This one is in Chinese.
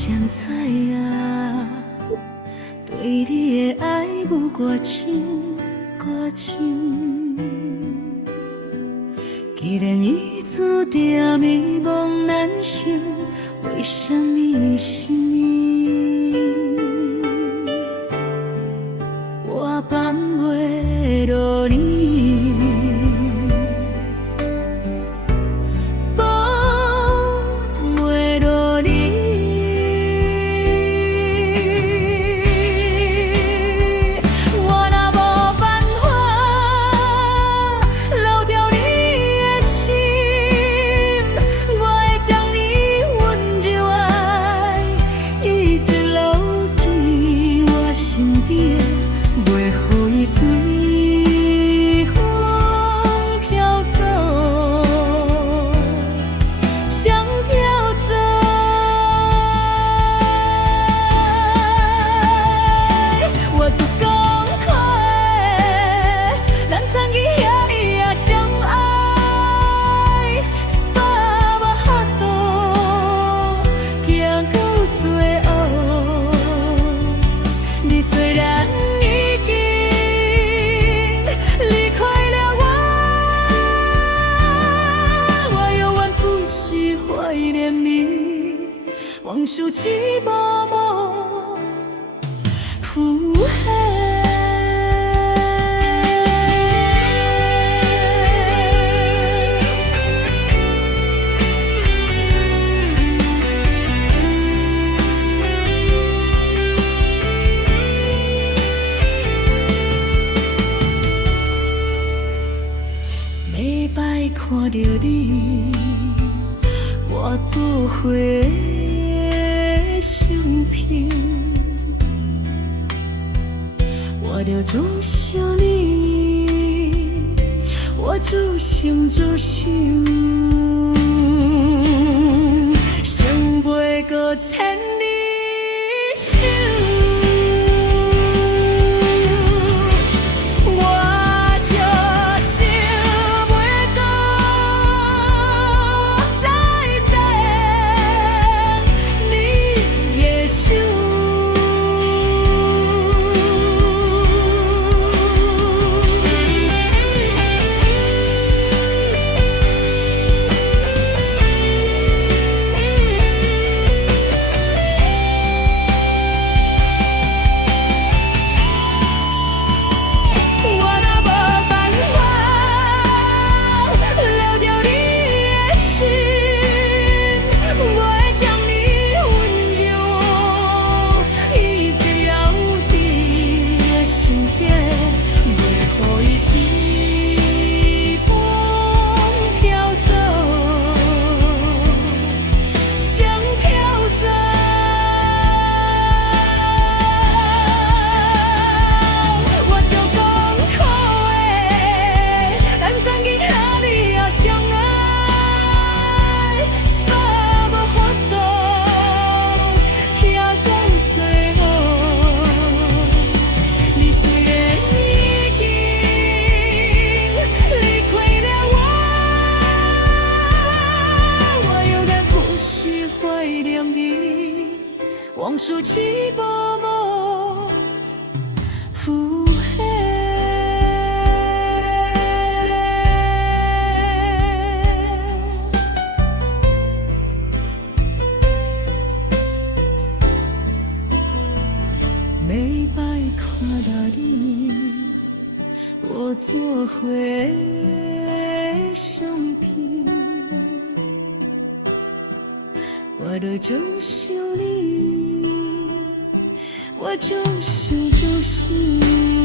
才知影，对你的爱有偌深偌深。既然已注定美梦难成，为什么是你？我放袂落你，放袂落你。我若无办法留住你的心，我会将你温柔爱一直留伫我心底，袂予伊随风飘走，像飘走。我做功课的，咱曾经遐尼啊相爱，煞无法度行到最后。你虽然已经离开了我，我永远不是怀念你，往事一幕幕浮现。每摆看到你，我做伙的相片，我就总想你，我就想就想，想袂过牵你手。我就想袂过再牵你的手。我若无办法留住你的心，我会将你温柔一直留伫我心底，袂予伊随风飘走，像飘走。我做功课的，咱曾经遐尼啊相爱，煞无法度行到最后。你虽然已经离开了我，我永远不是怀念你，往事一幕幕浮现。每摆看到你，我做伙的相片，我就总想你，我就想就想。